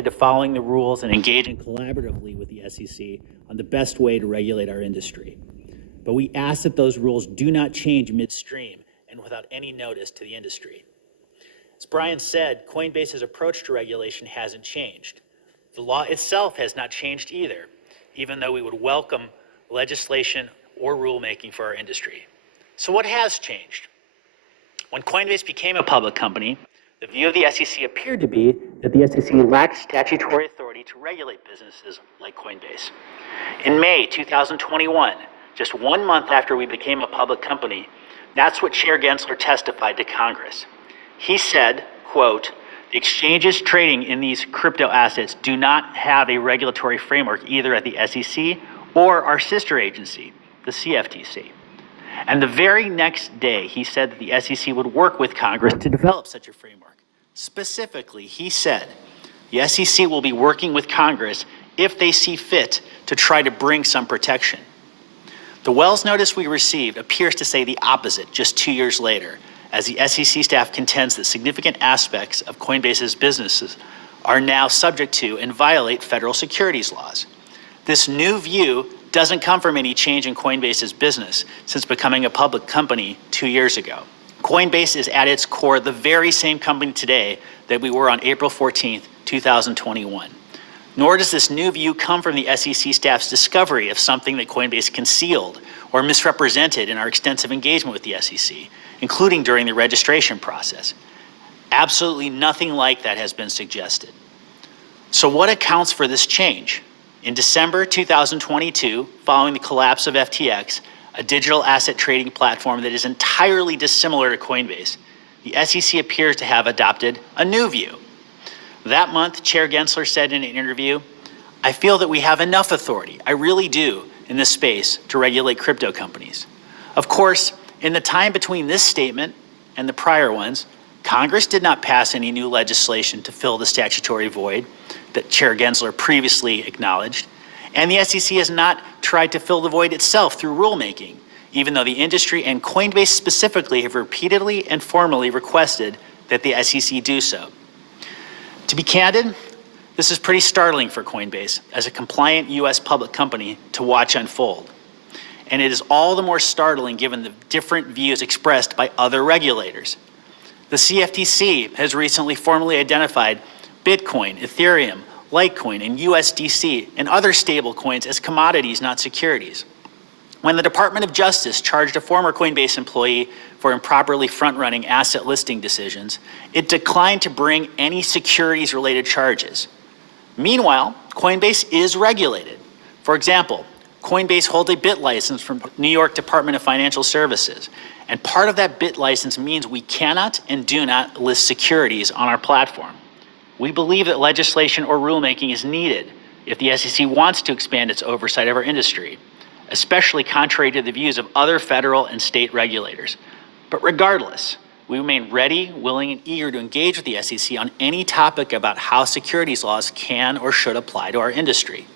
to following the rules and engaging collaboratively with the SEC on the best way to regulate our industry. But we ask that those rules do not change midstream and without any notice to the industry. As Brian said, Coinbase's approach to regulation hasn't changed. The law itself has not changed either, even though we would welcome legislation or rulemaking for our industry. So what has changed? When Coinbase became a public company, the view of the SEC appeared to be that the SEC lacked statutory authority to regulate businesses like Coinbase. In May 2021, just 1 month after we became a public company, that's what Chair Gensler testified to Congress. He said, quote, "The exchanges trading in these crypto assets do not have a regulatory framework either at the SEC or our sister agency, the CFTC." And the very next day, he said that the SEC would work with Congress to develop such a framework. Specifically, he said, the SEC will be working with Congress if they see fit to try to bring some protection. The Wells notice we received appears to say the opposite just 2 years later, as the SEC staff contends that significant aspects of Coinbase's businesses are now subject to and violate federal securities laws. This new view doesn't come from any change in Coinbase's business since becoming a public company 2 years ago. Coinbase is at its core the very same company today that we were on April 14th, 2021. Nor does this new view come from the SEC staff's discovery of something that Coinbase concealed or misrepresented in our extensive engagement with the SEC, including during the registration process. Absolutely nothing like that has been suggested. So what accounts for this change? In December 2022, following the collapse of FTX, a digital asset trading platform that is entirely dissimilar to Coinbase, the SEC appears to have adopted a new view. That month, Chair Gensler said in an interview, "I feel that we have enough authority, I really do, in this space to regulate crypto companies." Of course, in the time between this statement and the prior ones, Congress did not pass any new legislation to fill the statutory void that Chair Gensler previously acknowledged, and the SEC has not tried to fill the void itself through rulemaking, even though the industry and Coinbase specifically have repeatedly and formally requested that the SEC do so. To be candid, this is pretty startling for Coinbase as a compliant US public company to watch unfold. And it is all the more startling given the different views expressed by other regulators. The CFTC has recently formally identified Bitcoin, Ethereum, Litecoin, and USDC, and other stablecoins as commodities, not securities. When the Department of Justice charged a former Coinbase employee for improperly front-running asset listing decisions, it declined to bring any securities-related charges. Meanwhile, Coinbase is regulated. For example, Coinbase holds a BIT license from New York Department of Financial Services, and part of that BIT license means we cannot and do not list securities on our platform. We believe that legislation or rulemaking is needed if the SEC wants to expand its oversight of our industry, especially contrary to the views of other federal and state regulators. But regardless, we remain ready, willing, and eager to engage with the SEC on any topic about how securities laws can or should apply to our industry.